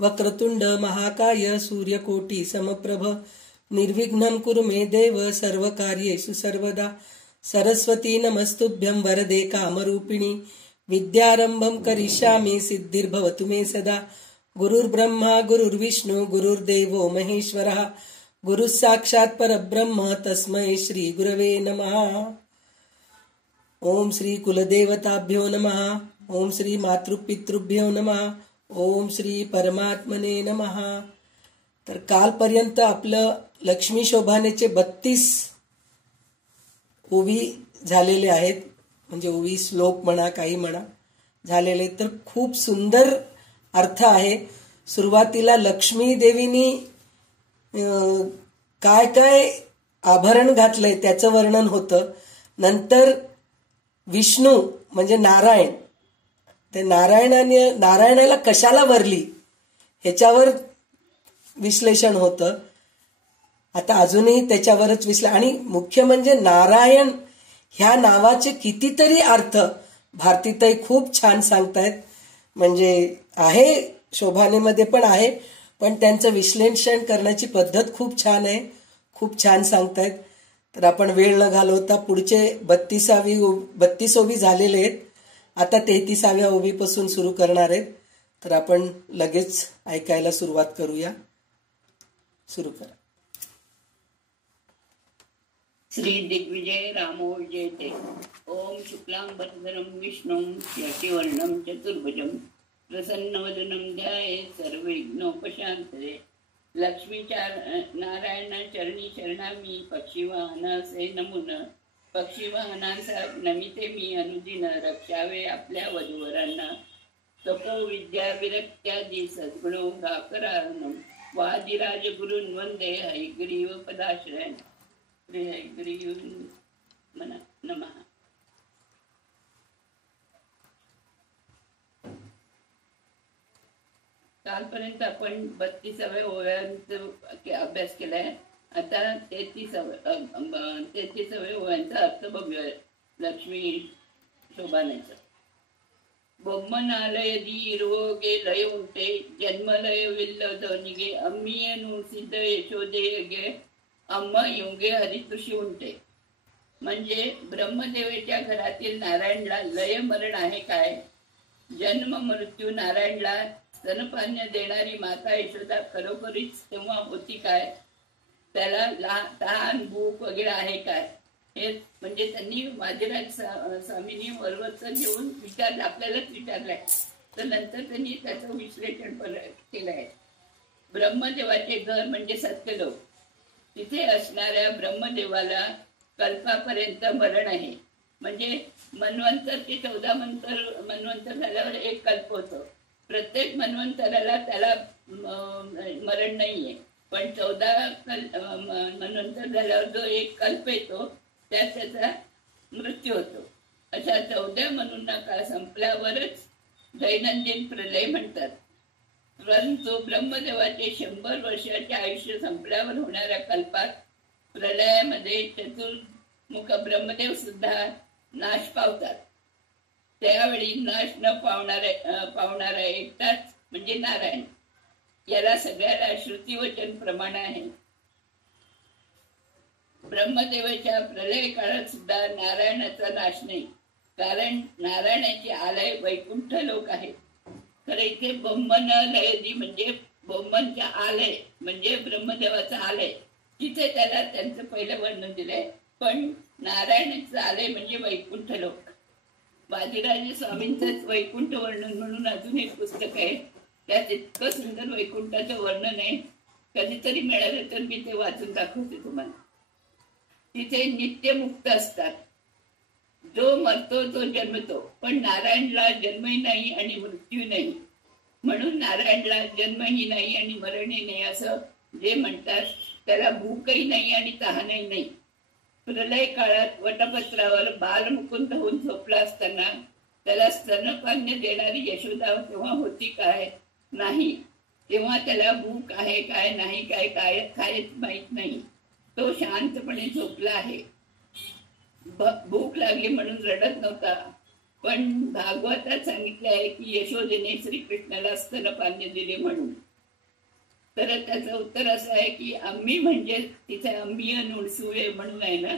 वक्रतुंड महाकाय सूर्यकोटी समप्रभ निर्विघ्नं कुरु मे देव सर्वकार्येषु सर्वदा सरस्वती नमस्तुभ्यं वरदे कामरूपिणी विद्यारंभं करिष्यामि सिद्धिर्भवतु मे सदा गुरुर्ब्रह्मा गुरुर्विष्णु गुरुर्देवो महेश्वरः गुरुः साक्षात् परब्रह्म तस्मै श्री गुरवे नमः। ओम श्री कुलदेवताभ्यो नमः। ओम श्री मातृपितृभ्यो नमः। ओम श्री परमात्मने नमः। तर कालपर्यंत आपलं लक्ष्मी शोभानेचे 32 ओवी झालेले आहेत, म्हणजे ओवी श्लोक म्हणा काही म्हणा झालेले, तर खूप सुंदर अर्थ आहे। सुरुवातीला लक्ष्मी देवीनी काय काय आभरण घातलंय त्याचं वर्णन होतं। नंतर विष्णू म्हणजे नारायण, ते नारायणाला कशाला वरली ह्याच्यावर विश्लेषण होतं। आता अजूनही त्याच्यावरच आणि मुख्य म्हणजे नारायण ह्या नावाचे कितीतरी अर्थ भारतीताई खूप छान सांगतायत। म्हणजे आहे शोभानेमध्ये पण आहे, पण त्यांचं विश्लेषण करण्याची पद्धत खूप छान आहे, खूप छान सांगतायत। तर आपण वेळ न घालवता पुढचे 32 ओवी झालेले आहेत, आता 33व्या ओवीपासून सुरू करणार आहेत। तर आपण लगेच ऐकायला सुरुवात करूया। सुरू करा। श्री दिग्विजय रामो विजयते। ओम शुक्लांबरधरं विष्णुं शशिवर्णं चतुर्भुजं प्रसन्नवदनं ध्यायेत् सर्वविघ्नोपशान्तये। लक्ष्मीच्या नारायण चरणी शरणामी पक्षीवाहनासे नमुन पक्षीवाहनांचा नमिते मी अनुदिन रक्षावे आपल्या वधूवरांना। तपो विद्या विरक्त्यादी सद्गुणो गाकरानं वादिराज गुरुन् वंदे हयग्रीव पदाश्रयन्। श्री हयग्रीव नमः। कालपर्यंत आपण 32व्या ओव्यांचा अभ्यास केलाय। आता 33व्या ओव्यांचा अर्थ बघूया लक्ष्मी शोभानेचा। ಬೊಮ್ಮನಾಲಯದಿ ಇರುವೋಗೆ ಲಯ ಉಂಟೆ ಜನ್ಮಲಯವಿಲ್ಲದವನಿಗೆ ಅಮ್ಮಿಯನು ಸಿದ್ಧ ಯಶೋದೆಗೆ अम्म योगे हरितुशी उंटे। म्हणजे ब्रह्मदेवाच्या घरातील नारायणला लय मरण आहे काय? जन्म मृत्यू नारायणला स्तनपान्य देणारी माता यशोदा खरोखरीच तेव्हा होती काय? त्याला तहान भूक वगैरे आहे काय? हे म्हणजे त्यांनी वादिराज स्वामींनी वरवरचं घेऊन विचारलं, आपल्यालाच विचारलंय। तर नंतर त्यांनी त्याचं विश्लेषण केलंय। ब्रह्मदेवाचे घर म्हणजे सत्यलोक, तिथे असणाऱ्या ब्रह्मदेवाला कल्पापर्यंत मरण आहे। म्हणजे मन्वंतर ते 14 मन्वंतर झाल्यावर एक कल्प होतो। प्रत्येक मन्वंतराला त्याला मरण नाहीये, पण 14 मन्वंतर झाल्यावर जो एक कल्प येतो त्यात त्याचा मृत्यू होतो। अशा 14 मनुंना काळ संपल्यावरच दैनंदिन प्रलय म्हणतात। परंतु ब्रह्मदेवाचे 100 वर्षाचे आयुष्य संपल्यावर होणाऱ्या कल्पात प्रलयामध्ये चतुर्मुख ब्रह्मदेव सुद्धा नाश पावतात। त्यावेळी नाश न पावणारा एकटाच म्हणजे नारायण, याला सगळ्याला श्रुतिवचन प्रमाण आहे। ब्रह्मदेवाच्या प्रलय काळात सुद्धा नारायणाचा नाश नाही, कारण नारायणाचे आलय वैकुंठ लोक आहे। खरं इथे ब्रह्मनालयदी म्हणजे ब्रह्मनच्या आलय म्हणजे ब्रह्मदेवाचा आलय, तिथे त्याला त्यांचं पहिलं वर्णन दिलंय। पण नारायणाचं आलय म्हणजे वैकुंठ लोक। वादिराज स्वामींचंच वैकुंठ वर्णन म्हणून अजून एक पुस्तक आहे, त्यात इतकं सुंदर वैकुंठाचं वर्णन आहे, कधीतरी मिळालं तर मी ते वाचून दाखवते तुम्हाला। तिथे नित्यमुक्त असतात, जो मरतो तो जन्मतो, पण नारायणला जन्मही नाही आणि मृत्यू नाही। म्हणून नारायणला जन्मही नाही आणि मरणही नाही असं जे म्हणतात त्याला भूकही नाही आणि तहानही नाही। प्रलय काळात वटपत्रावर बालमुकुंद होऊन झोपला असताना त्याला स्तनपान्य देणारी यशोदा तेव्हा होती काय? नाही। तेव्हा त्याला भूक आहे काय नाही काय काय माहित नाही, तो शांतपणे झोपला आहे। भूक लागली म्हणून रडत नव्हता, पण भागवतात सांगितले आहे की यशोदेने श्रीकृष्णाला स्तनपान्य दिले म्हणून। तर त्याचं उत्तर असं आहे की अम्मी म्हणजे तिथे अम्मीय नुणसुळे म्हणून आहे ना,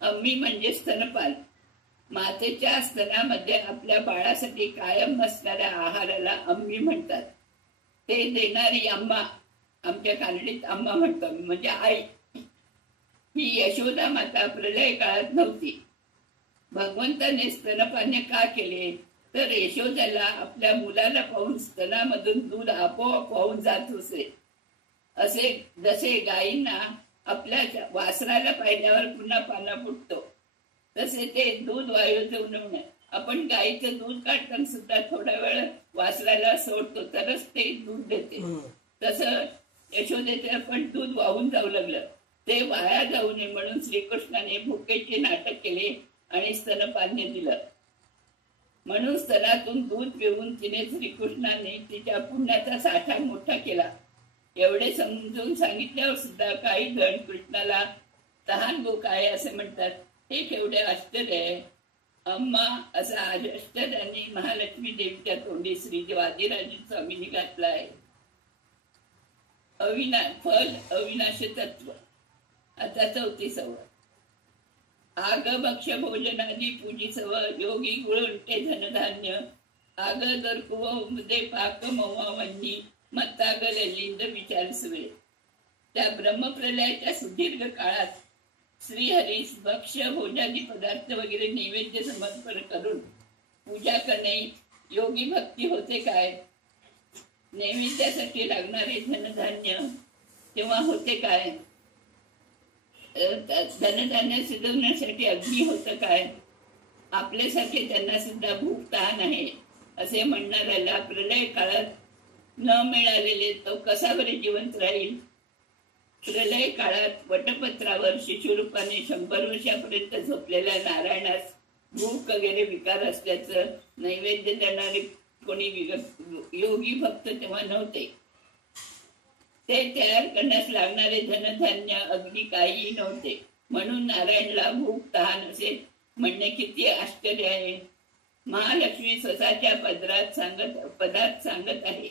अम्मी म्हणजे स्तनपान. मातेच्या स्तनामध्ये आपल्या बाळासाठी कायम असणाऱ्या आहाराला अम्मी म्हणतात. ते देणारी अम्मा, आमच्या कानडीत अम्मा म्हणतो म्हणजे आई. ही यशोदा माता प्रलय काळात नव्हती. भगवंताने स्तनपान का केले तर यशोदाला आपल्या मुलाला पाहून स्तनामधून दूध आपोआप वाहून जात असे. जसे गायींना आपल्या वासराला पाहिल्यावर पुन्हा पाना फुटतो, तसे ते दूध वायूचे उणवणे. आपण गाईचं दूध काढताना सुद्धा थोडा वेळ वासराला सोडतो तरच ते दूध देते. तसं यशोदेचं पण दूध वाहून जाऊ लागलं. ते वाया जाऊ नये म्हणून श्रीकृष्णाने भुकेचे नाटक केले आणि स्तनपान्य दिलं. म्हणून स्तनातून दूध पिऊन तिने श्रीकृष्णाने तिच्या पुण्याचा साठा मोठा केला. एवढे समजून सांगितल्यावर सुद्धा काही जण कृष्णाला तहान भूक आहे असे म्हणतात. हे केवढे आश्चर्य आहे. अम्मा असा आश्चर्याने महालक्ष्मी देवीच्या तोंडी श्री वादिराज स्वामींनी घातला आहे. फल अविनाश तत्व. आता 34. आग भक्ष भोजनादी पूजिसव योगी गुळुंटे धनधान्य आग दर्कुव उमदे पाक मवावन्नी मत्ताग ललिंद विचारसवे. त्या ब्रह्मप्रलयाच्या सुदीर्घ काळात श्रीहरीस भक्ष भोजादी पदार्थ वगैरे नैवेद्य समर्पण करून पूजा करणे योगी भक्ती होते काय? नैवेद्यासाठी लागणारे धनधान्य तेव्हा होते काय? धनधान्य शिजवण्यासाठी अग्नी होतं काय? आपल्यासारखे त्यांना सुद्धा भूक तहान आहे असे म्हणणाऱ्याला प्रलय काळात न मिळालेले तो कसा बरे जिवंत राहील? प्रलय काळात वटपत्रावर शिशुरूपाने 100 वर्षापर्यंत झोपलेल्या नारायणास भूक वगैरे विकार असल्याचं नैवेद्य देणारे कोणी योगी भक्त तेव्हा नव्हते. ते तयार करण्यास लागणारे धनधान्य अग्नी काहीही नव्हते. म्हणून नारायणला भूक तहान असे म्हणणे किती आश्चर्य आहे. महालक्ष्मी स्वतःच्या पदार्थ सांगत आहे,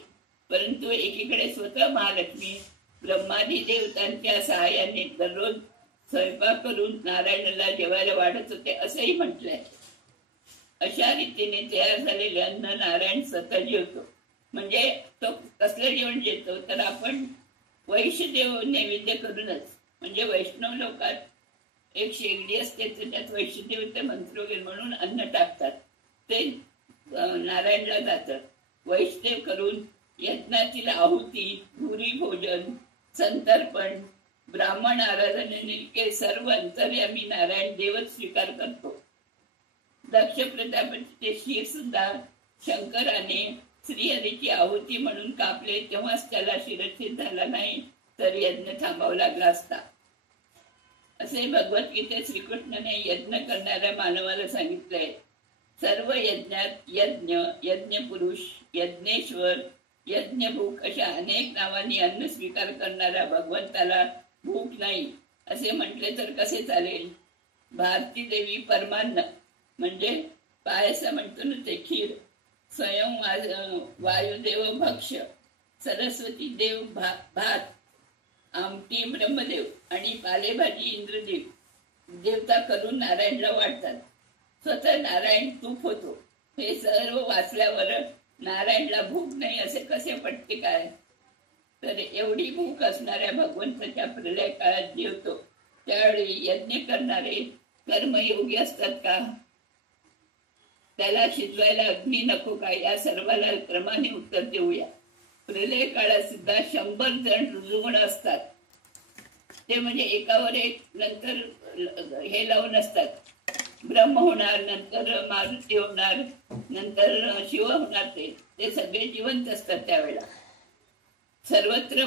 परंतु एकीकडे स्वतः महालक्ष्मी ब्रह्मादी देवतांच्या सहाय्याने दररोज स्वयंपाक करून नारायणाला जेवायला वाढत होते असेही म्हटलंय. अशा रीतीने तयार झालेले अन्न नारायण स्वतः जेवतो. म्हणजे तो कसलं जेवण जेवतो तर आपण वैष्णदेव नैवेद्य करूनच. म्हणजे वैष्णव लोकात एक शेगडी असते त्याच्यात वैष्णदेवचे मंत्र वगैरे म्हणून अन्न टाकतात, ते नारायणला जातं. वैष्णव करून यज्ञातील आहुती, भुरी भोजन, संतर्पण, ब्राह्मण आराधनेने सर्व अंतर्यामी नारायण देवच स्वीकार करतो. दक्ष प्रजापतीचे शिर सुद्धा शंकराने श्रीहरीची आहुती म्हणून कापले, तेव्हाच त्याला शिरच्छेद झाला नाही तर यज्ञ थांबावा लागला असता. असे भगवद्गीतेत श्रीकृष्णाने यज्ञ करणाऱ्या मानवाला सांगितलंय. सर्व यज्ञात यज्ञ, यज्ञपुरुष, यज्ञेश्वर, यज्ञभूक अशा अनेक नावांनी अन्न स्वीकार करणाऱ्या भगवंताला भूक नाही असे म्हटले तर कसे चालेल? भारती देवी परमान्न म्हणजे पायस म्हणतो ना ते खीर, स्वयं वायुदेव भक्ष, सरस्वती देव भात, आमटी ब्रह्मदेव आणि पालेभाजी इंद्रदेव देवता करून नारायणला वाटतात. स्वतः नारायण तूप होतो. हे सर्व वाचल्यावर नारायणला भूक नाही असे कसे पटते काय? तर एवढी भूक असणाऱ्या भगवंताच्या प्रलय काळात जेवतो त्यावेळी यज्ञ करणारे कर्मयोगी असतात का? त्याला शिजवायला अग्नी नको का? या सर्वाला क्रमाने उत्तर देऊया. प्रलय काळात सुद्धा 100 जण रुजुगण असतात. ते म्हणजे एकावर एक नंतर हे लावून असतात. ब्रह्म होणार, नंतर मारुती होणार, नंतर शिव होणार. ते सगळे जिवंत असतात त्यावेळेला. सर्वत्र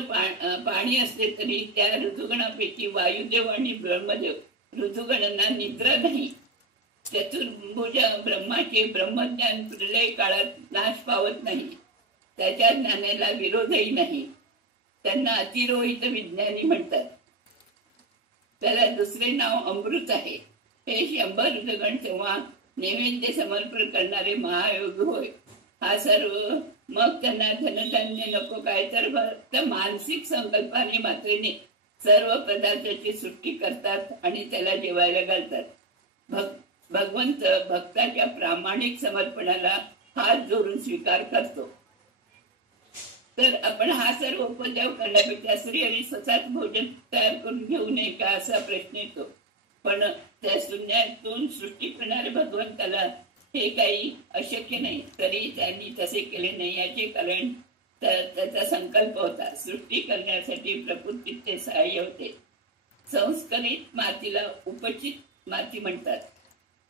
पाणी असले तरी त्या ऋतुगणापैकी वायुदेव आणि ब्रह्मदेव ऋतुगणांना निद्रा नाही. चतुर्भुज ब्रह्माचे ब्रह्मज्ञान प्रलय काळात नाश पावत नाही. त्याच्या ज्ञानाला विरोधही नाही. त्यांना अतिरोहित विज्ञानी म्हणतात. त्याला दुसरे नाव अमृत आहे. हे 100 ऋतुगण तेव्हा नैवेद्य समर्पण करणारे महायोग होय. हा सर्व. मग त्यांना धनधान्य नको काय, तर फक्त मानसिक संकल्पाने मात्रेने सर्व पदार्थाची सृष्टी करतात आणि त्याला जेवायला घालतात. भगवंत भक्ताच्या प्रामाणिक समर्पणाला हात जोडून स्वीकार करतो. तर आपण हा सर्व उपद्रव करण्यापेक्षा श्रीहरी स्वतःच भोजन तयार करून घेऊ नये का, असा प्रश्न येतो. पण त्या शून्यातून सृष्टी करणाऱ्या भगवंताला हे काही अशक्य नाही. तरी त्यांनी तसे केले नाही. याचे कारण त्याचा संकल्प होता. सृष्टी करण्यासाठी प्रकृतीत ते सहाय्य होते. संस्करित मातीला उपचित माती म्हणतात.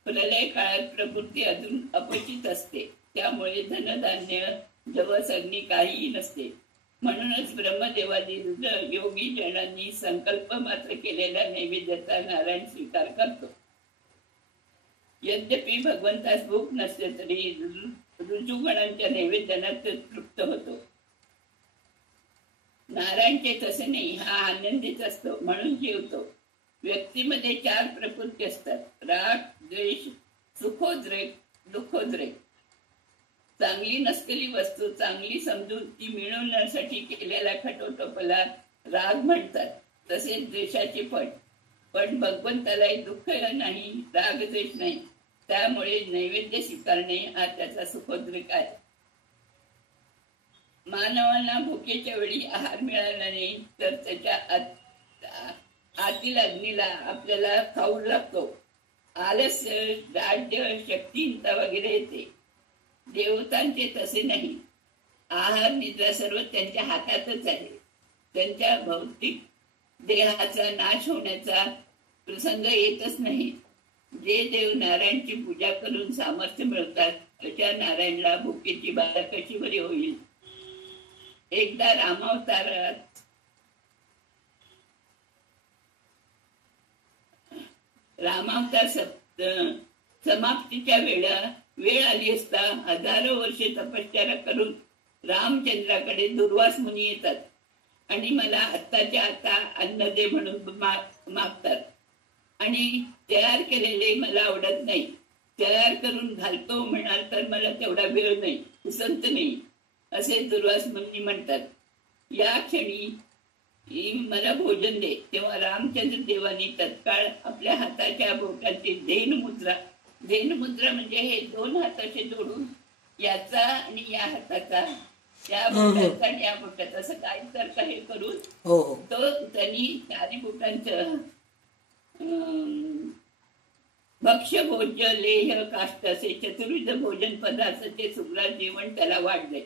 प्रलय काळात प्रकृती अजून अपचित असते. त्यामुळे धनधान्य जवस अग्नी काहीही नसते. म्हणूनच ब्रह्मदेवादी योगी जनांनी संकल्प मात्र केलेल्या नैवेद्याचा नारायण स्वीकार करतो. यद्यपि भगवंतास भूक नसते तरी ऋजुगणांच्या नैवेद्यात तृप्त होतो. नारायणचे तसे नाही. हा आनंदीच असतो म्हणून जेवतो. व्यक्तीमध्ये 4 प्रकृती असतात: राग, द्वेष, सुखोद्रेक, दुःखोद्रेक. चांगली नसलेली वस्तू चांगली समजून ती मिळवण्यासाठी केलेल्या खटोटोपला राग म्हणतात. तसेच द्वेषाचे फळ. पण भगवंतालाही दुःख नाही, राग द्वेष नाही. त्यामुळे नैवेद्य स्वीकारणे हा त्याचा सुखोद्रेक आहे. मानवांना भुकेच्या वेळी आहार मिळाला नाही तर त्याच्या आतील अग्नीला आपल्याला खाऊ लागतो. आलस्य, दाढ्य, शक्तीहीनता वगैरे येते. देवतांचे तसे नाही. आहार निद्रा सर्व त्यांच्या हातातच आहे. त्यांच्या भौतिक देहाचा नाश होण्याचा प्रसंग येतच नाही. जे देव नारायणची पूजा करून सामर्थ्य मिळवतात अशा नारायणला भुकेची बाधा कशी बरी होईल. एकदा रामावतार समाप्तीच्या वेळ आली असता हजारो वर्षे तपश्चर्या करून रामचंद्राकडे दुर्वास मुनी येतात आणि मला आत्ताच्या आता अन्न दे म्हणून मागतात. आणि तयार केलेले मला आवडत नाही. तयार करून घालतो म्हणाल तर मला तेवढा वेळ नाही, उसंत नाही, असे दुर्वास मुनी म्हणतात. या क्षणी मला भोजन दे. तेव्हा रामचंद्र देवानी तत्काळ आपल्या हाताच्या बोटाची धेनुमुद्रा म्हणजे हे 2 हात असे जोडून याचा आणि या हाताचा, त्या बोटाचा आणि या बोटाचा असं काही तर हे करून तो त्यांनी 4 बोटांचं भक्ष्य भोज्य लेह काष्ट असे चतुर्विध भोजन पदार्थाचे सुग्रास जेवण त्याला वाढले.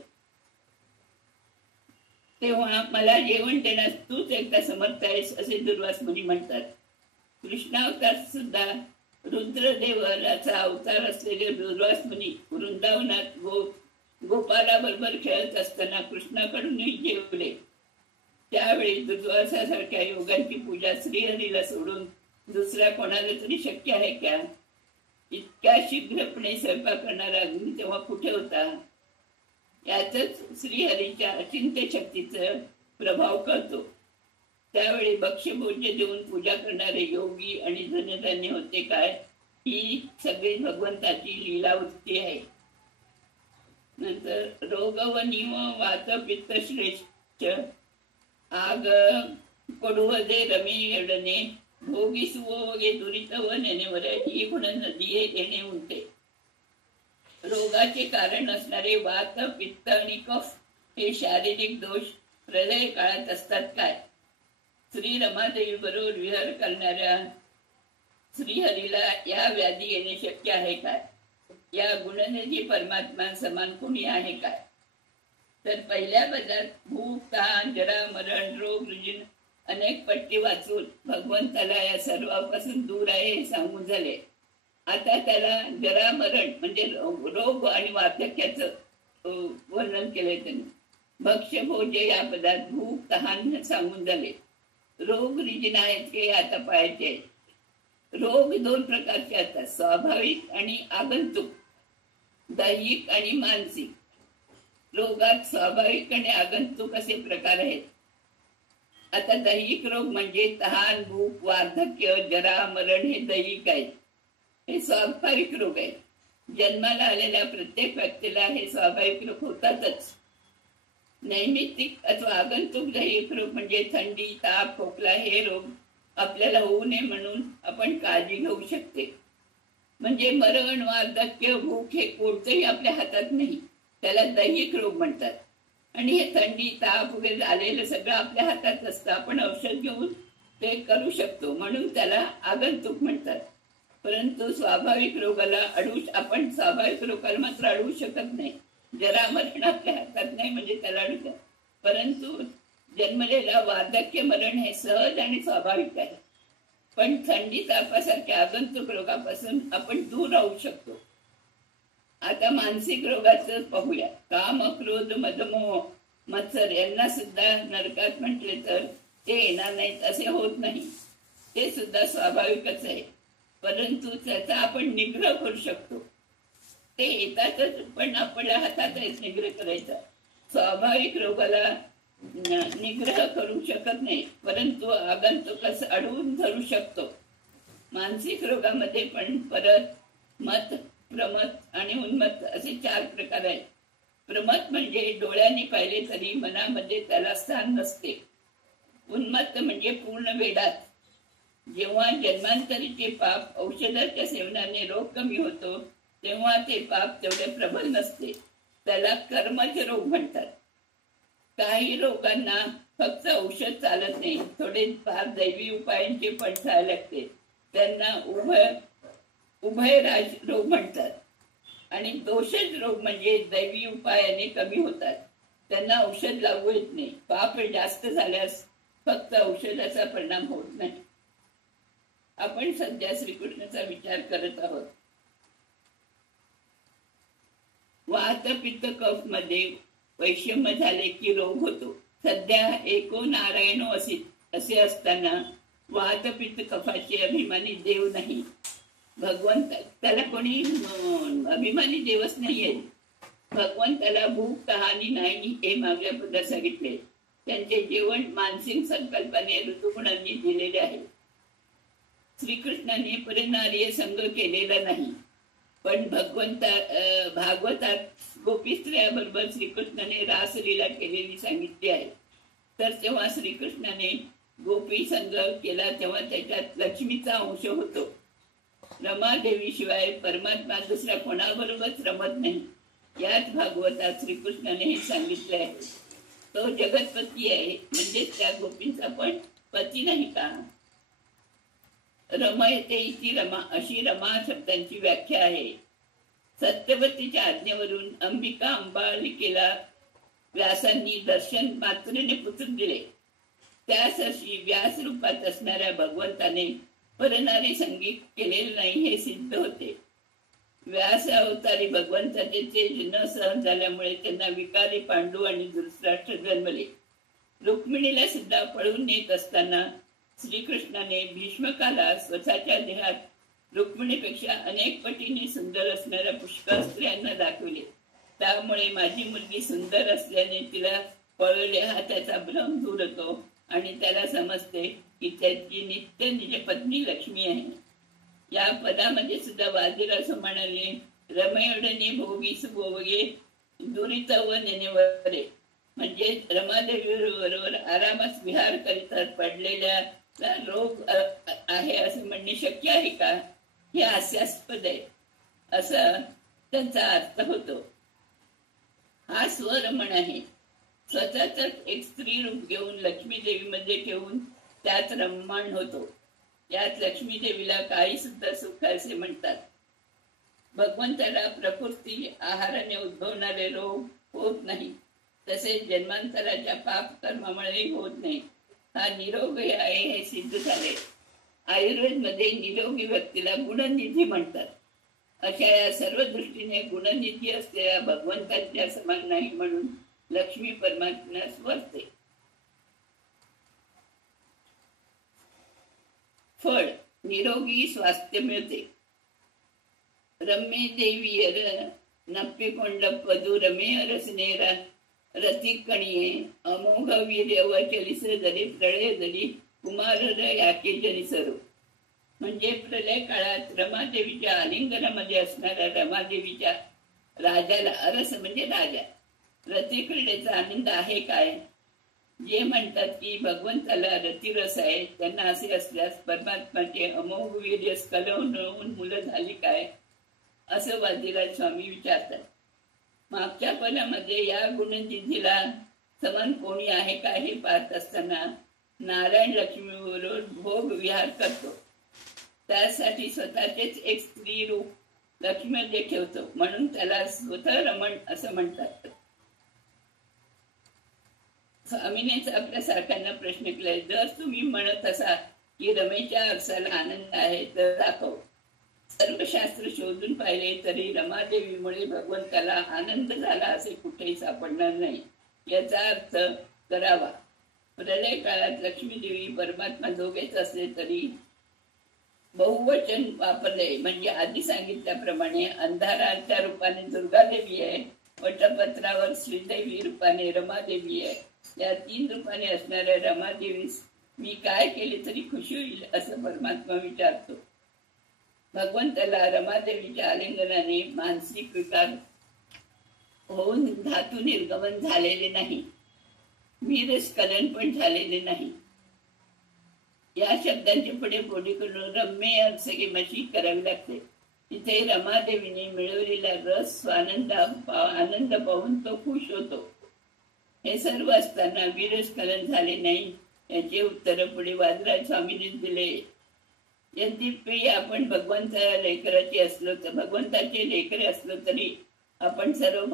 तेव्हा मला जेवण देण्यास तूच एकदा समर्थ आहेस असे दुर्वास मुनी म्हणतात. कृष्णावतार सुद्धा रुद्रदेवाचा अवतार असलेले दुर्वास मुनी वृंदावनात गोपालाबरोबर खेळत असताना कृष्णाकडूनही जेवले. त्यावेळी दुर्वासासारख्या योगांची पूजा श्रीहरीला सोडून दुसऱ्या कोणाला तरी शक्य आहे का? इतक्या शीघ्रपणे स्वयंपाक करणारा अग्नी तेव्हा कुठे होता? यातच श्रीहरीच्या अचिंत्य शक्तीचा प्रभाव कळतो. त्यावेळी भक्ष्यभोज्य देऊन पूजा करणारे योगी आणि धनधान्य होते काय? ही सगळी भगवंताची लीलावृत्ती आहे. नंतर रोग व निव वात पित्त श्रेष्ठ आग कोडुवदे रमी एडणे भोगी सुवगे दुरित व नेनेवर ही गुण नदी येणे उंटे. रोगाचे कारण असणारे वात, पित्त आणि कफ हे शारीरिक दोष प्रलय काळात असतात काय? श्री रमादेवी बरोबर विहार करणाऱ्या श्रीहरीला या व्याधी येणे शक्य आहे काय? या गुणनिधी परमात्मा समान कोणी आहे काय? तर पहिल्या पदात भूक, तहान, जरा, मरण, रोग, रुजीन अनेक पट्टी वाचून भगवंताला या सर्वांपासून दूर आहे हे सांगून झाले. आता त्याला जरा मरण म्हणजे रोग आणि वार्धक्याचं वर्णन केलंय त्यांनी. भक्ष्य भोज्य या पदात भूक, तहान सांगून झाले. रोग रुजीन आहेत ते आता पाहायचे. रोग 2 प्रकारचे असतात, स्वाभाविक आणि आगंतुक, दैहिक आणि मानसिक. रोगात स्वाभाविक आणि आगंतुक असे प्रकार आहेत. आता दैहिक रोग म्हणजे तहान, भूक, वार्धक्य, जरा, मरण हे दैहिक आहेत. हे स्वाभाविक रोग आहेत. जन्माला आलेल्या प्रत्येक व्यक्तीला हे स्वाभाविक रोग होतातच. नैमित्तिक अथवा आगंतुक दैहिक रोग म्हणजे थंडी, ताप, खोकला हे रोग आपल्याला होऊ नये म्हणून आपण काळजी घेऊ शकते. म्हणजे मरण, वार्धक्य, भूक हे कोणतंही आपल्या हातात नाही, त्याला दैहिक रोग म्हणतात. आणि हे थंडी, ताप वगैरे आलेलं सगळं आपल्या हातात असतं, आपण औषध घेऊन ते करू शकतो, म्हणून त्याला आगंतुक म्हणतात. परंतु स्वाभाविक रोगाला आपण स्वाभाविक रोगाला मात्र अडवू शकत नाही. जरा मरण आपल्या हातात नाही म्हणजे त्याला अडवतं. परंतु जन्मलेला वार्धक्य, मरण हे सहज आणि स्वाभाविक आहे. पण थंडी, तापासारख्या आगंतुक रोगापासून आपण दूर राहू शकतो. आता मानसिक रोगाचं पाहूया. काम, क्रोध, मदमोह, मत्सर यांना सुद्धा नरकात म्हटले तर ते येणार नाहीत असे होत नाही. ते सुद्धा स्वाभाविकच आहे, परंतु त्याचा आपण निग्रह करू शकतो. ते येतातच, पण आपल्या हातात आहेत निग्रह करायचा. स्वाभाविक रोगाला निग्रह करू शकत नाही, परंतु आगंतुकास अडवून धरू शकतो. मानसिक रोगामध्ये पण परत मत, प्रमत आणि उन्मत्त असे 4 प्रकार आहेत. प्रमत म्हणजे डोळ्यांनी पाहिले तरी मनामध्ये त्याला स्थान नसते. उन्मत्त म्हणजे पूर्ण वेडात. जेव्हा जन्मांतरीचे पाप औषधाच्या सेवनाने रोग कमी होतो तेव्हा ते पाप तेवढे प्रबल नसते, त्याला कर्मज रोग म्हणतात. काही रोगांना फक्त औषध चालत नाही, थोडे फार दैवी उपायांचे पण चालावे लागते, त्यांना उभयराज रोग म्हणतात. आणि दोषज रोग म्हणजे दैवी उपायाने कमी होतात, त्यांना औषध लागू येत नाही. पाप जास्त झाल्यास फक्त औषधाचा परिणाम होत नाही. आपण सध्या श्रीकृष्णाचा विचार करत आहोत. वात, पित्त, कफ मध्ये वैषम्य झाले की रोग होतो. सध्या एको नारायणो असे असताना वात, पित्त, कफाचे अभिमानी देव नाही. भगवंत त्याला कोणी अभिमानी देवच नाहीये. भगवंताला भूक, तहानी नाही हे मागल्या पदात सांगितले. त्यांचे जेवण मानसिक संकल्पाने ऋतुगुणांनी दिलेले आहे. श्रीकृष्णाने परिनार्य संग केलेला नाही, पण भागवतात गोपी स्त्रियाबरोबर श्रीकृष्णाने रासलीला केलेली सांगितली आहे. तर तेव्हा श्रीकृष्णाने गोपी संग केला तेव्हा त्याच्यात लक्ष्मीचा अंश होतो. रमादेवी शिवाय परमात्मा दुसऱ्या कोणाबरोबरच रमत नाही. याच भागवतात श्रीकृष्णाने हे सांगितले आहे. तो जगतपती आहे, म्हणजे त्या गोपींचा पण पती नाही का? रमयते इति रमा अशी रमा शब्दांची व्याख्या आहे. सत्यवतीच्या आज्ञेवरून अंबिका अंबालिकेला व्यासांनी दर्शन मात्रेने पुसून दिले. त्यासाठी व्यास रूपात असणाऱ्या भगवंताने परनारी संगीत केलेले नाही हे सिद्ध होते. व्यास अवतारी भगवंताचे तेज न सहन झाल्यामुळे त्यांना विकारी पांडू आणि धृतराष्ट्र जन्मले. रुक्मिणीला सुद्धा पळून नेत असताना श्रीकृष्णाने भीष्मकाला स्वतःच्या देहात रुक्मिणीपेक्षा अनेक पटीने सुंदर असणाऱ्या पुष्कळ स्त्रियांना दाखवले. त्यामुळे माझी मुलगी सुंदर असल्याने तिला पळवले हा त्याचा भ्रम दूर होतो आणि त्याला समजते की त्याची नित्य निज पत्नी लक्ष्मी आहे. या पदामध्ये सुद्धा वादिरास म्हणाले रमयोडने भोगी सुभोगे दुरितव नेनेवरे, म्हणजे रमादेवी बरोबर आरामात विहार करीतात पडलेल्या रोग आहे असं म्हणणे शक्य आहे का? हे हास्यास्पद आहे असं त्यांचा अर्थ होतो. हा स्वरमण आहे. स्वतःच एक स्त्री रूप घेऊन लक्ष्मी देवीमध्ये ठेवून त्यात रममाण होतो. यात लक्ष्मी देवीला काही सुद्धा सुख असे म्हणतात. भगवंताला प्रकृती आहाराने उद्भवणारे रोग होत नाही, तसेच जन्मांतराच्या पाप कर्मामुळे होत नाही. हा निरोगी आहे हे सिद्ध झाले. आयुर्वेद मध्ये निरोगी व्यक्तीला गुणनिधी म्हणतात. अशा या सर्व दृष्टीने गुणनिधी असलेल्या भगवंताच्या समान नाही म्हणून लक्ष्मी परमात्म्यास वर्ते. फळ निरोगी स्वास्थ्य मिळते. रम्ये देवीयर नप्पे कोंड पदू रमे रसनेरा रतिकणिये अमोघ वीर्य व चलिस जली प्रळय जली कुमार याके जनिसरू. म्हणजे प्रलय काळात रमादेवीच्या आलिंगनामध्ये असणाऱ्या रमादेवीच्या राजाला, अरस म्हणजे राजा, रतिक्रीडेचा आनंद आहे काय? जे म्हणतात की भगवंताला रतिरस आहे, त्यांना असे असल्यास परमात्माचे अमोघ वीर्य स्खलवून मुलं झाली काय, असं वादिराज स्वामी विचारतात. मागच्या पदामध्ये या गुणनिधीला समान कोणी आहे का हे पाहत असताना नारायण लक्ष्मीबरोबर भोग विहार करतो. त्यासाठी स्वतःचेच एक स्त्री रूप लक्ष्मीमध्ये ठेवतो, म्हणून त्याला स्वतः रमण असं म्हणतात. स्वामीनेच आपल्या सारख्यांना प्रश्न केलाय, जर तुम्ही म्हणत असाल की रमेच्या अरसाला आनंद आहे तर दाखव. सर्व शास्त्र शोधून पाहिले तरी रमादेवीमुळे भगवंताला आनंद झाला असे कुठेही सापडणार नाही. याचा अर्थ करावा. प्रलय काळात लक्ष्मी देवी परमात्मा दोघेच असले तरी बहुवचन वापरले, म्हणजे आधी सांगितल्याप्रमाणे अंधाराच्या रूपाने दुर्गादेवी आहे, वटपत्रावर श्रीदेवी रूपाने रमादेवी आहे. या 3 रूपाने असणाऱ्या रमादेवीस मी काय केले तरी खुशी होईल असं परमात्मा विचारतो. भगवंताला रमादेवीच्या आलिंगनाने मानसिक विकार होऊन धातू निर्गमन झालेले नाही, वीरस्खलन पण झालेले नाही. या शब्दांची पुढे बोली करून रम्य सगळी मशी करावी लागते. तिथे रमादेवीने मिळवलेला रस आनंद पाहून तो खुश होतो. हे सर्व असताना वीरस्खलन झाले नाही याचे उत्तर पुढे वादिराज स्वामींनी दिले. यद्यपि आपण भगवंताचे लेकरे असलो तरी आपण सर्व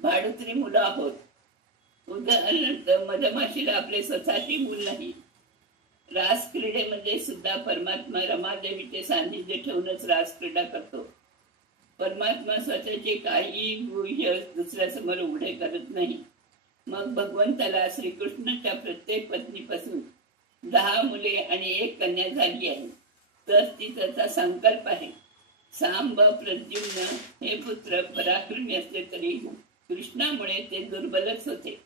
भाडुत्री मुलं आहोत. उदाहरणार्थ मधमाशीला आपले स्वतःची मूल नाही. रास क्रीडेमध्ये सुद्धा परमात्मा रमादेवीचे सान्निध्य ठेवूनच रास क्रीडा करतो. परमात्मा स्वतःचे काही गुह्य दुसऱ्यासमोर उघडे करत नाही. मग भगवंताला श्रीकृष्णाच्या प्रत्येक पत्नीपासून 10 मुले आणि 1 कन्या झाली आहे, तर ती त्याचा संकल्प आहे. सांब प्रद्युम्न हे पुत्र पराक्रमी असले तरी कृष्णामुळे ते दुर्बलच होते.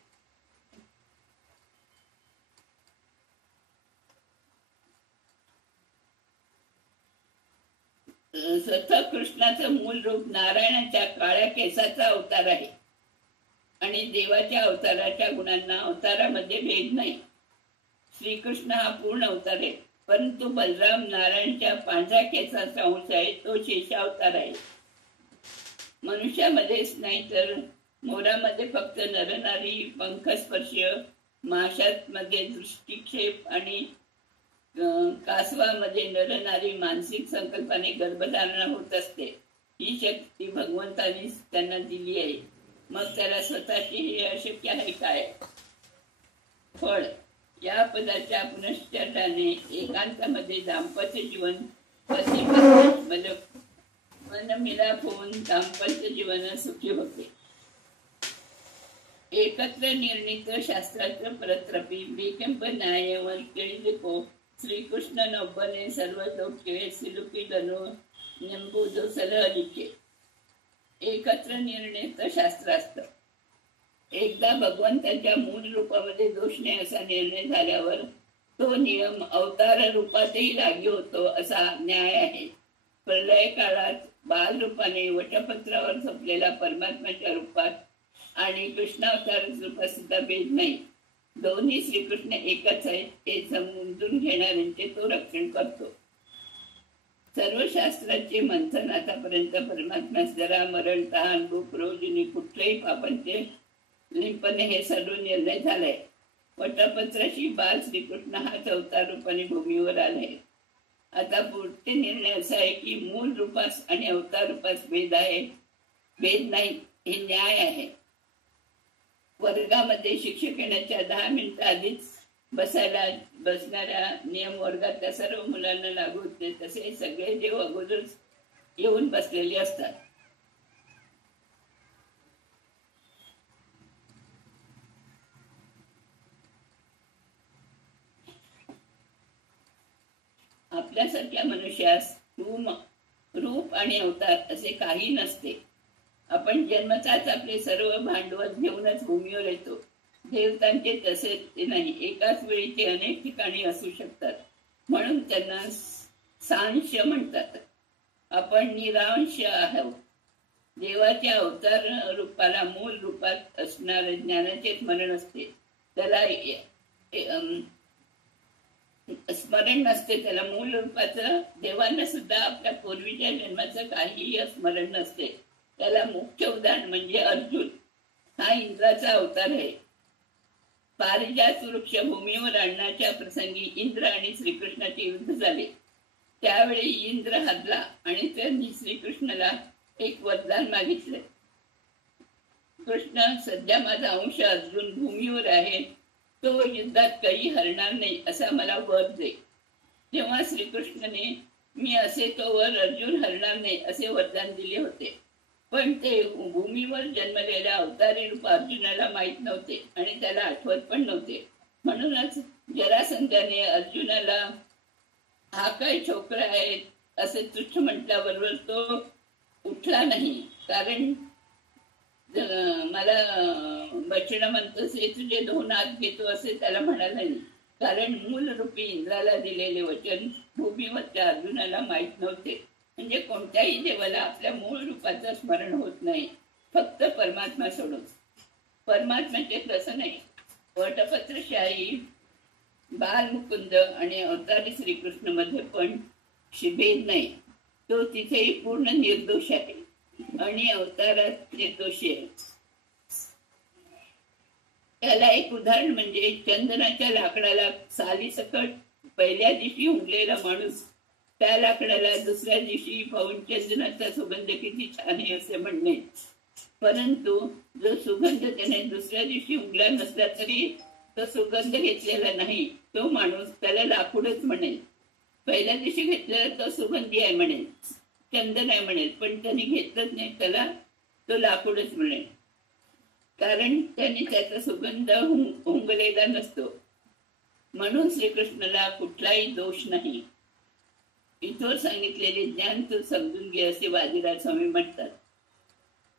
स्वतः कृष्णाचं मूल रूप नारायणाच्या काळ्या केसाचा अवतार आहे आणि देवाच्या अवताराच्या गुणांना अवतारामध्ये भेद नाही. श्रीकृष्ण हा पूर्ण अवतार आहे, परंतु बलराम नारायणच्या पांढऱ्या केसाचा अंश आहे, तो शेषावतार आहे. मनुष्यामध्येच नाही तर मोरामध्ये फक्त नरनारी पंखस्पर्श, माशांमध्ये दृष्टिक्षेप आणि कासवामध्ये नरनारी मानसिक संकल्पाने गर्भधारणा होत असते. ही शक्ती भगवंताने त्यांना दिली आहे. मग त्याला स्वतःची हे अशक्य आहे काय? फळ या पदाच्या पुनश्चाराने एकांतामध्ये दाम्पत्य जीवन मन मिलाप होऊन दाम्पत्य जीवन सुखी होते. एकत्र निर्णित शास्त्राचं परत्रपी विकंप न्यायवर केळिको श्रीकृष्ण नव्वने सर्व लोके सिलुकिलनो निंबुदो सलहलिके. एकत्र निर्णित शास्त्रास्त्र. एकदा भगवंताच्या मूळ रूपामध्ये दोष नाही असा निर्णय झाल्यावर तो नियम अवतार रूपातही लागू होतो असा न्याय आहे. प्रलय काळात बाल रूपाने वटपत्रावर झोपलेला परमात्म्याच्या रूपात आणि कृष्णावतार रूपात सुद्धा भेद नाही. दोन्ही श्रीकृष्ण एकच आहेत हे समजून घेणाऱ्यांचे तो रक्षण करतो. सर्व शास्त्राचे मंथन आतापर्यंत परमात्म्यास जरा मरण तहान भूक रोजनी कुठल्याही पापांचे लिंपणे हे सर्व निर्णय झालाय. वटपत्राशी बाल श्रीकृष्ण हाच अवतार रूपाने भूमीवर आले. आता पुढचे निर्णय असा आहे की मूळ रूपास आणि अवतार रूपास भेद नाही हे न्याय आहे. वर्गामध्ये शिक्षक येण्याच्या 10 मिनिटं आधीच बसणाऱ्या नियम वर्गातल्या सर्व मुलांना लागू होते, तसे सगळे देव अगोदर येऊन बसलेले असतात. आपल्यासारख्या मनुष्यास रूप आणि अवतार असे काही नसते. आपण जन्मताच आपले सर्व भांडवल घेऊनच भूमीवर येतो. देवतांचे तसे ते नाही. एकाच वेळी ते अनेक ठिकाणी असू शकतात, म्हणून त्यांना सांश म्हणतात. आपण निरांश आहोत. देवाच्या अवतार रूपाला मूल रूपात असणारे ज्ञानाचे स्मरण असते. त्याला स्मरण नसते. त्याला मूल रूपाचं देवांना सुद्धा आपल्या पूर्वीच्या जन्माचं काहीही स्मरण नसते. त्याला मुख्य उदाहरण म्हणजे अर्जुन. हा इंद्राचा अवतार आहे. पारिजात वृक्ष भूमीवर आणण्याच्या प्रसंगी इंद्र आणि श्रीकृष्णाचे युद्ध झाले. त्यावेळी इंद्र हरला आणि त्यांनी श्रीकृष्णाला एक वरदान मागितले. कृष्ण, सध्या माझा अंश अर्जुन भूमीवर आहे, तो युद्धात काही हरणार नाही असा मला वर दे. तेव्हा श्रीकृष्णाने मी असे तो वर अर्जुन हरणार नाही असे वरदान दिले होते. पण ते भूमीवर जन्मलेल्या अवतारी रूप अर्जुनाला माहीत नव्हते आणि त्याला आठवत पण नव्हते. म्हणूनच जरासंधाने अर्जुनाला हा काय छोकरा आहे असे तुच्छ म्हटल्याबरोबर तो उठला नाही. कारण मला बचणं म्हणतोस हे तुझे 2 हात घेतो असे त्याला म्हणाला नाही. कारण मूल रूपी इंद्राला दिलेले वचन भूमीवरच्या अर्जुनाला माहीत नव्हते. म्हणजे कोणत्याही देवाला आपल्या मूळ रूपाचं स्मरण होत नाही, फक्त परमात्मा सोडून. परमात्म्याचे तसं नाही. वटपत्रशाही, बालमुकुंद आणि अवतारी श्रीकृष्ण मध्ये पण भेद नाही. तो तिथेही पूर्ण निर्दोष आहे आणि अवतारात निर्दोषी आहे. त्याला एक उदाहरण म्हणजे चंदनाच्या लाकडाला सालीसकट पहिल्या दिवशी उमलेला माणूस त्या लाकडाला दुसऱ्या दिवशी पाहून चंदनाचा सुगंध किती छान आहे असे म्हणणे. परंतु जो सुगंध त्याने दुसऱ्या दिवशी उमला नसला तरी तो सुगंध घेतलेला नाही, तो माणूस त्याला लाकूडच म्हणेल. पहिल्या दिवशी घेतलेला तो सुगंधी आहे म्हणेल, चंदन आहे म्हणेल. पण त्यांनी घेतलंच नाही, त्याला तो लाकूडच म्हणेल. कारण त्यांनी त्याचा सुगंध हुंगलेला नसतो. म्हणून श्रीकृष्णाला कुठलाही दोष नाही. इथवर सांगितलेले ज्ञान तू समजून घे असे वादिराज स्वामी म्हणतात.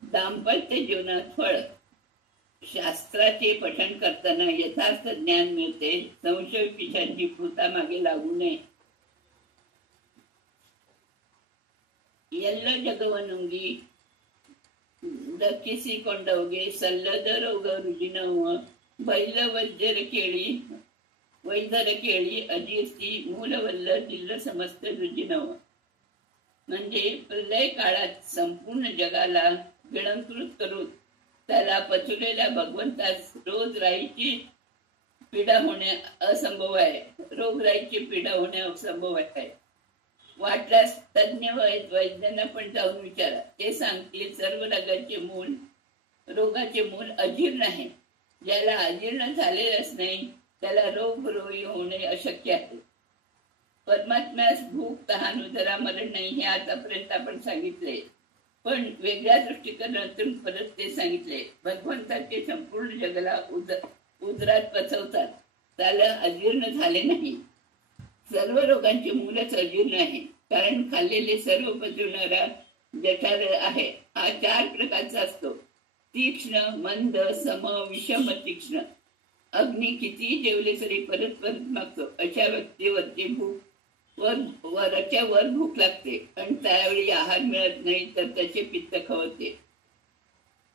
दाम्पत्य जीवनात फळ. शास्त्राचे पठण करताना यथार्थ ज्ञान मिळते. संशय पिशाची भूता मागे लागू नये. ಎಲ್ಲ ಜಗವನುಂಗಿ ದಕ್ಕಿಸಿಕೊಂಡವಗೆ ಸಲ್ಲದ ರೋಗ ರುಜಿನವ ಬೈಲ ವೈದ್ಯರ ಕೇಳಿ अजीर्ती ಮೂಲವಲ್ಲ दिल्ल समस्त रुजिनव. म्हणजे प्रलय काळात संपूर्ण जगाला गिळंकृत करून त्याला पचवलेल्या भगवंतास रोगराईची पीडा होणे असंभव आहे. रोगराईची पीडा होणे असंभव आहे. वाटल्यास तज्ञ वैद्यांना पण जाऊन विचारा. ते सांगतील सर्व रोगाचे मूल अजीर्ण आहे. ज्याला अजीर्ण झालेलंच नाही त्याला रोगरोगी होणे अशक्य आहे. परमात्म्यास भूक, तहान, उदरा, मरण नाही हे आतापर्यंत आपण सांगितले. पण वेगळ्या दृष्टिकोनातून परत ते सांगितले. भगवंताचे संपूर्ण जगाला उदरात पचवतात, त्याला अजीर्ण झाले नाही. सर्व रोगांचे मूलच अजीर्ण आहे. कारण खाल्लेले सर्व पचवणारा जठार आहे हा 4 प्रकारचा असतो. तीक्ष्ण, मंद, सम, विषम, तीक्ष्ण. अग्नी किती जेवले तरी परत परत मागतो. अशा व्यक्तीवरची भूक वरच्या वर भूक लागते आणि त्यावेळी आहार मिळत नाही तर त्याचे पित्त खवळते.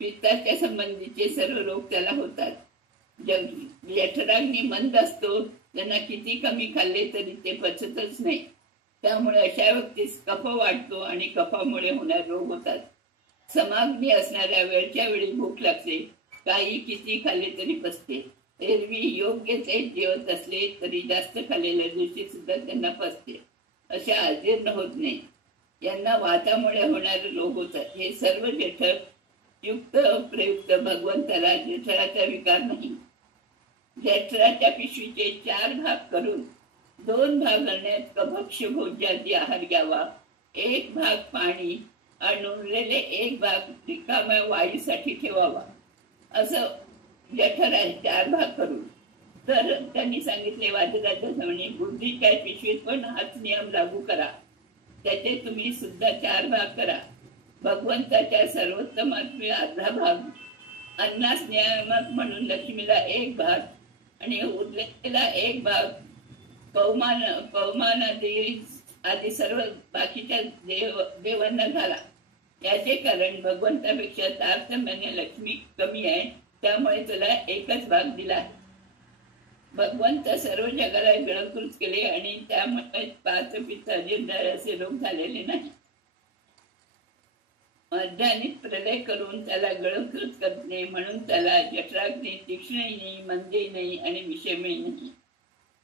पित्ताच्या संबंधीचे सर्व रोग त्याला होतात. जठराग्नी मंद असतो, त्यांना किती कमी खाल्ले तरी ते पचतच नाही. त्यामुळे अशा व्यक्तीस कफ वाढतो आणि कफामुळे होणारे रोग होतात. समाग्नी असणाऱ्या वेळच्या वेळी भूक लागते, काही किती खाल्ले तरी पचते. एरवी योग्य ते जेवत असले तरी जास्त खाल्लेल्या दिवशी सुद्धा त्यांना पचते. अशा अजीर्ण होत नाही. यांना वातामुळे होणारे रोग होतात. हे सर्व जठर युक्त प्रयुक्त भगवंताला जठराचा विकार नाही. जठराच्या पिशवीचे 4 भाग करून 2 भाग करण्यात कभक्ष भोज्यादी आहार घ्यावा. 1 भाग पाणी आणि उरलेले 1 भाग रिकाम्या वायूसाठी ठेवावा. असं जठर आहे 4 भाग करून. तर त्यांनी सांगितले वादिराजाप्रमाणे बुद्धीच्या पिशवीत पण हाच नियम लागू करा. त्याचे तुम्ही सुद्धा 4 भाग करा. भगवंताच्या सर्वोत्तमात्म्य अर्धा भाग, अन्नास नियामक म्हणून लक्ष्मीला 1 भाग आणि उरलेला 1 भाग कौमानादी आदी सर्व बाकीच्या देवांना झाला. याचे कारण भगवंतापेक्षा तारतम्याने लक्ष्मी कमी आहे, त्यामुळे त्याला एकच भाग दिला. भगवंत सर्व जगाला गिळंकृत केले आणि त्यामुळे पाच पित्त अजीर्णर असे रोग झालेले नाही. मध्यान्ही प्रलय करून त्याला गिळंकृत करणे, म्हणून त्याला जठराग्नी तीक्ष्णही नाही, मंदही नाही आणि विषमही नाही.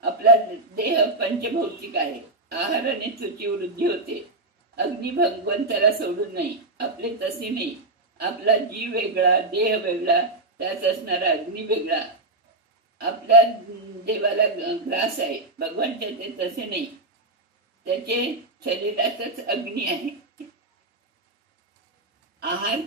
आपला देह पंचभौतिक आहे. आहाराने तुझी वृद्धी होते. अग्नी भगवंताला सोडून नाही. आपले तसे नाही. आपला जीव वेगळा, देह वेगळा, त्यात असणारा अग्नी वेगळा. आपल्या देवाला ग्रास आहे, भगवानच्या ते तसे नाही. त्याचे शरीरातच अग्नी आहे. आहार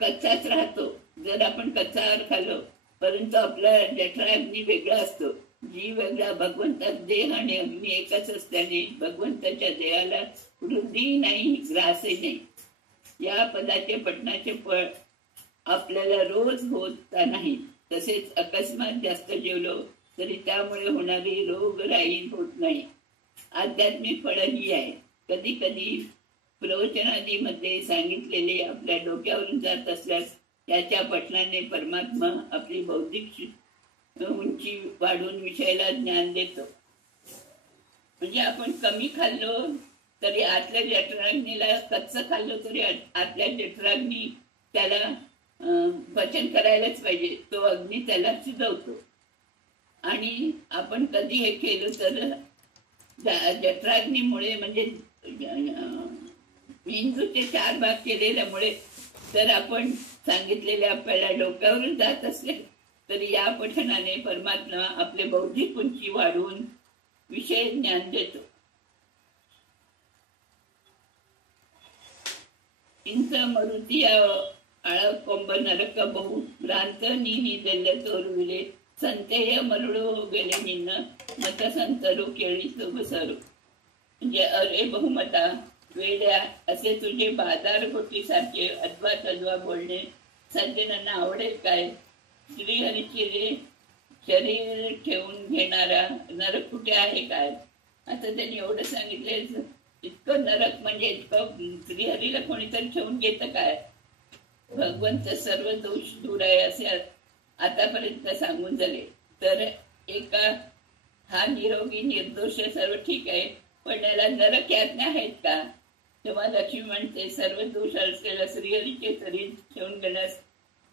कच्चाच राहतो. जर आपण कच्चा आहार खाल्लो, परंतु आपला जठराग्नी वेगळा असतो, जीव वेगळा. भगवंतात देह आणि अग्नी एकच असल्याने भगवंताच्या देहाला वृद्धी नाही, ग्रासही नाही. या पदाचे पठणाचे फळ आपल्याला रोज होत नाही. तसेच अकस्मात जास्त जेवलो तरी त्यामुळे होणारी रोगराई होत नाही. आध्यात्मिक फळ ही आहे. कधी कधी प्रवचनादीमध्ये सांगितलेले आपल्या डोक्यावरून जात असल्यास त्याच्या पठणाने परमात्मा आपली बौद्धिक उंची वाढवून विषयाला ज्ञान देतो. म्हणजे आपण कमी खाल्लो तरी आतल्या जठराग्नीला, कच्चं खाल्लो तरी आतल्या जठराग्नी त्याला पचन करायलाच पाहिजे. तो अग्नी त्याला शिजवतो. आणि आपण कधी हे केलं तर जठराग्नीमुळे, म्हणजे मेंदूचे 4 भाग केलेल्यामुळे, तर आपण सांगितलेले आपल्याला डोक्यावरून जात असले तरी या पठणाने परमात्मा आपले बौद्धिक उंची वाढवून विषय ज्ञान देतो. इंच मरुती आळकोंब नरक बहु भ्रांत नी दल्य तोरविले संतेय मरुडो गेले निन्न मत संतरू केळी तो बसरू. म्हणजे अरे बहुमता वेड्या, असे तुझे बाजार गोटीसारखे अथवा तद्वा बोलणे सज्जनांना आवडेल काय? श्रीहरीचे रे शरीर ठेवून घेणारा नरक कुठे आहे काय? आता त्यांनी एवढं सांगितले. इतकं नरक म्हणजे इतकं श्रीहरीला कोणीतरी ठेवून घेतं काय? भगवंत सर्व दोष दूर आहे असे आतापर्यंत सांगून झाले. तर एका हा निरोगी निर्दोष सर्व ठीक आहे, पण याला नरक यातना आहेत का? तेव्हा लक्ष्मी म्हणते सर्व दोष असलेला श्रीहरीचे शरीर ठेवून घेण्यास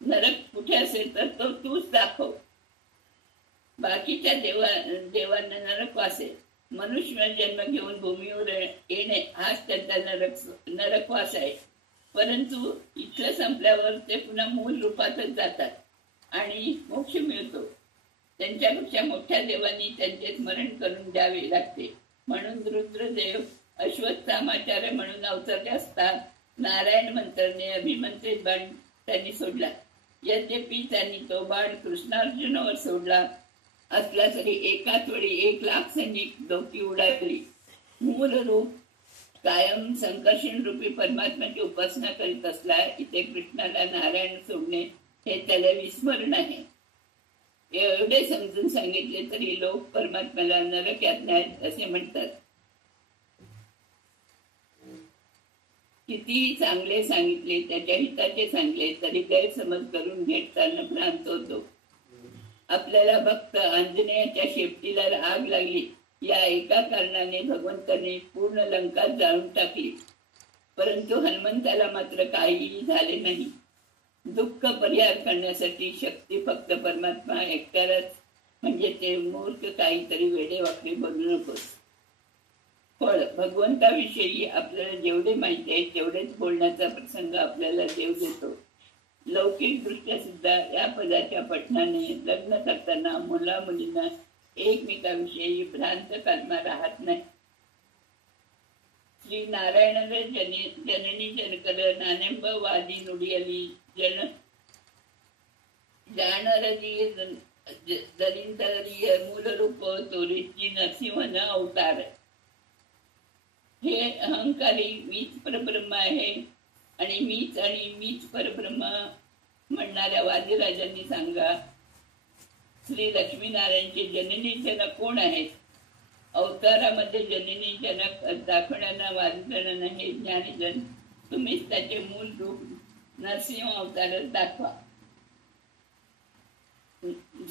नरक कुठे असेल तर तो तूच दाखव. बाकीच्या देवांना नरक वासेल. मनुष्य जन्म घेऊन भूमीवर येणे हाच त्यांचा नरकवास आहे. परंतु इथलं संपल्यावर ते पुन्हा मूळ रूपातच जातात आणि मोक्ष मिळतो. त्यांच्यापेक्षा मोठ्या देवांनी त्यांचे स्मरण करून द्यावे लागते. म्हणून रुद्रदेव अश्वत्थामाचार्य म्हणून अवतरले असता नारायण मंत्राने अभिमंत्रित बाण त्यांनी सोडला. यद्यपि त्यांनी तो बाण कृष्णार्जुनावर सोडला असला तरी एकाच वेळी 1,00,000 सैनिक डोकी उडाली. मूल रूप कायम संकर्षण रूपी परमात्म्याची उपासना करीत असला इथे कृष्णाला नारायण सोडणे हे त्याला विस्मरण आहे. एवढे समजून सांगितले तरी लोक परमात्म्याला नरक यातना आहेत असे म्हणतात. कितीही चांगले सांगितले, त्याच्या हिताचे सांगले तरी गैरसमज करून घेताना भ्रांत होतो. आपल्याला भक्त आंजनेयाच्या शेपटीला आग लागली या एका कारणाने भगवंताने पूर्ण लंका जाळून टाकली. परंतु हनुमंताला मात्र काहीही झाले नाही. दुःख परिहार करण्यासाठी शक्ती फक्त परमात्मा एकट्यालाच, म्हणजे ते मूर्ख काहीतरी वेडे वाकडे बोलू नकोस. फळ भगवंताविषयी आपल्याला जेवढे माहिती आहे तेवढेच बोलण्याचा प्रसंग आपल्याला देव देतो. लौकिक दृष्ट्या सुद्धा या पदाच्या पठणाने लग्न करताना मुला मुलींना एकमेकाविषयी भ्रांत कल्पना राहत नाही. श्री नारायण जननी जनकर नानेंब वादी नुडियली जन जानरजी दरिंदरीय मूलरूप तोरीची नरसिंहन अवतार. हे अहंकारी मीच परब्रह्म आहे आणि मीच परब्रह्म म्हणणाऱ्या वादिराजांनी सांगा, श्री लक्ष्मीनारायणचे जननी जन कोण आहेत? अवतारामध्ये जननी जनक दाखवणारा वादजण हे ज्ञानीजन तुम्हीच त्याचे मूल रूप नरसिंह अवतारच दाखवा.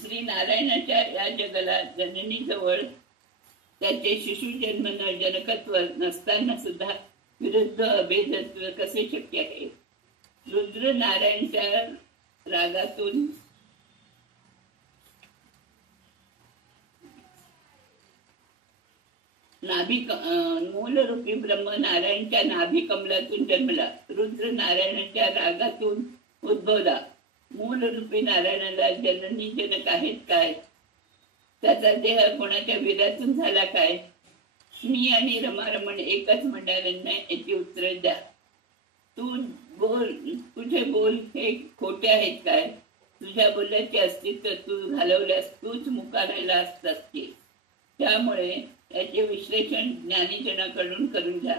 श्री नारायणाच्या या जगाला जननी जवळ त्याचे शिशु जन्म जनकत्व नसताना सुद्धा विरुद्ध अभेदत्व कसे शक्य आहे? रुद्र नारायणच्या रागातून मूलरूपी ब्रह्म नारायणच्या नाभी कमलातून जन्मला. रुद्र नारायणाच्या रागातून उद्भवला. मूलरूपी नारायणाला जननी जनक आहेत काय? त्याचा देह कोणाच्या वीरातून झाला काय? मी आणि रमारमण एकच म्हणाल्यांना याची उत्तर द्या. तुझे बोल हे खोटे आहेत काय? तुझ्या बोलाचे अस्तित्व तू घालवल्यास तूच मुकारायला असतास की. त्यामुळे याचे विश्लेषण ज्ञानीजनाकडून करून घ्या.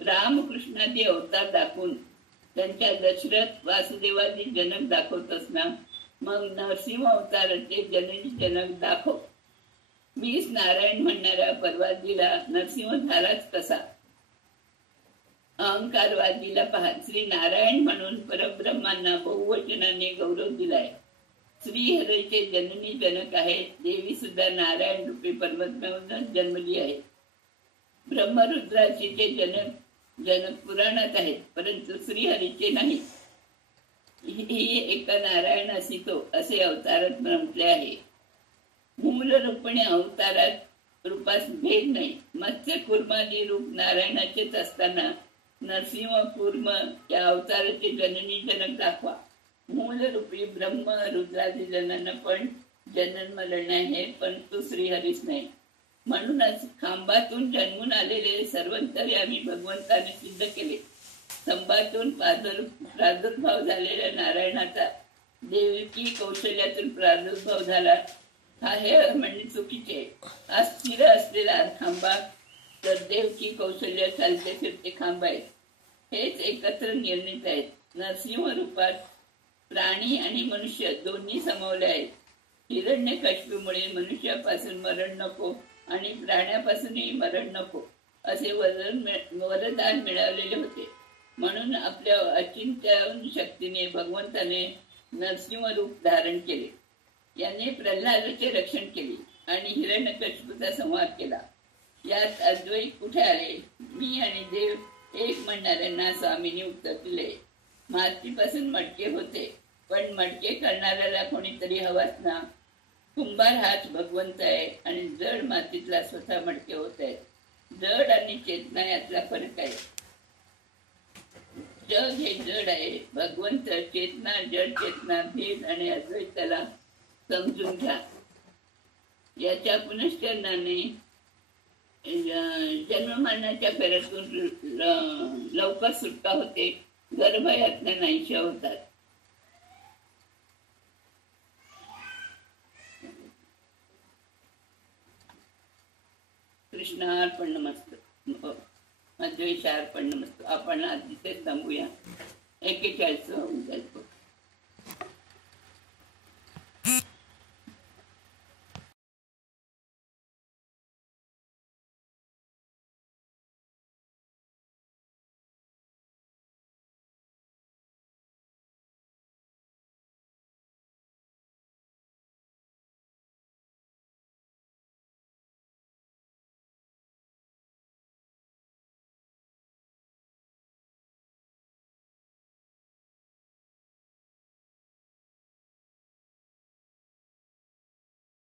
रामकृष्णादी अवतार दाखवून त्यांच्या दशरथ वासुदेवादी जनक दाखवतस ना, मग नरसिंह अवताराचे जननी जनक दाखव. मीच नारायण म्हणणाऱ्या परवादीला नरसिंह झालाच कसा? अहंकारवादीला पहा. श्री नारायण म्हणून परब्रह्मांना बहुवचनाने गौरव दिलाय. श्रीहरीचे जननी जनक आहेत. देवी सुद्धा नारायण रूपी परमात्म्यावरून जन्मली आहे. ब्रह्मरुद्राशीचे जनक पुराणात आहेत, परंतु श्रीहरीचे नाही. ही एका नारायण असितो असे अवतारात म्हटले आहे. मूल रूपणे अवतारात रूपास भेद नाही. मत्स्य कुर्मादी रूप नारायणाचेच असताना नरसिंह कुर्म या अवताराचे जननी जनक दाखवा. मूल रूपी ब्रह्म रुद्रादी जनांना पण जन्म मरण आहे, परंतु श्रीहरीच नाही. म्हणूनच खांबातून जन्मून आलेले सर्वंतर्यामी भगवंताने सिद्ध केले. स्तंभातून प्रादुर्भाव झालेल्या नारायणाचा देवकी कौशल्यातून प्रादुर्भाव झाला हे म्हणणे चुकीचे. हा स्थिर असलेला खांबा तर देवकी कौशल्य चालते फिरते खांब आहेत. हेच एकत्र निर्णित आहेत. नरसिंह रूपात प्राणी आणि मनुष्य दोन्ही समवले आहेत. हिरण्यकश्यपूमुळे मनुष्यापासून मरण नको आणि प्राण्यापासूनही मरण नको असे वरदान मिळालेले होते. म्हणून आपल्या अचिंत्य शक्तीने भगवंताने नरसिंह रूप धारण केले. याने प्रल्हादाचे रक्षण केले आणि हिरण्यकश्यपूचा संहार केला. यात अद्वैत कुठे आले? मी आणि देव एक म्हणणाऱ्यांना स्वामींनी उत्तर दिले. मातीपासून मटके होते, पण मटके करणाऱ्याला कोणीतरी हवाच ना. कुंभार हाच भगवंत आहे आणि जड मातीतला स्वतः मटके होत आहे. जड आणि चेतना यातला फरक आहे. जग हे जड आहे. भगवंत चेतना, जड चेतना, भेद आणि अद्वैताला समजून घ्या. याच्या पुनश्चरणाने जन्ममरणाच्या फेऱ्यातून लवकर सुटका होते. गर्भयातना नाहीशा होतात. कृष्णार्पणमस्तु. मध्वेशार्पणमस्तु. आपण आज तिथेच थांबूया. 41 होऊन जाईल.